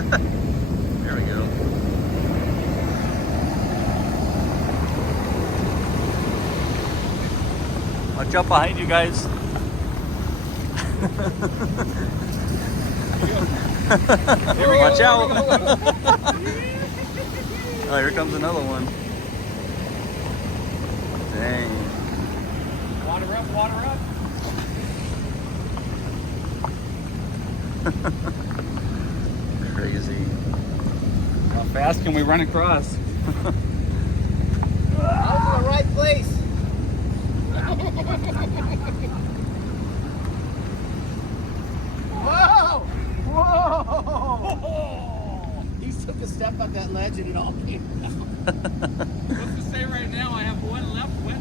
There we go. Watch out behind you guys. Watch out. Oh, here comes another one. Dang. Water up, water up. Crazy. How fast can we run across? I was in the right place. Whoa! Whoa! He took a step on that ledge and it all came down. What's to say right now? I have one left wet